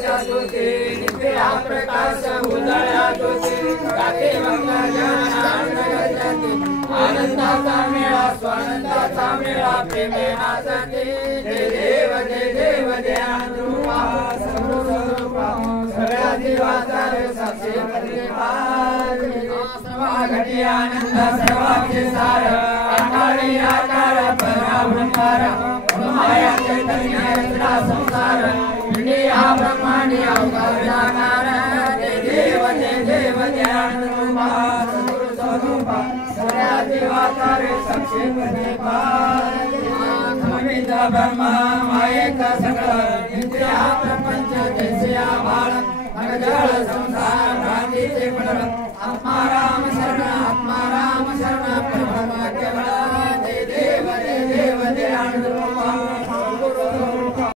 ज्योती नित्या प्रकाश उदया ज्योती गाते मंगल आनंदाचा मेळा स्वानंदाचा मेळा प्रेमे नाचते जय देव जय देव जयानुरूपा सर्वस्वरूपा सगळ्या जीवाचा साक्षी सर्वा घटी आनंद सर्वांचे सार आकारे आकार पराभ्रमर माया चैतन्य संसार इंडिया ब्रह्मांडी अवतार जाणार जय देव जय देव जयानुरूपा सर्वस्वरूपा सगळ्या जीवाचा साक्षी ब्रह्मा मायेक सगळं इंद्रिया प्रपंच जैसे आभाळ अगजळ संसार भ्रांतीचे पडलं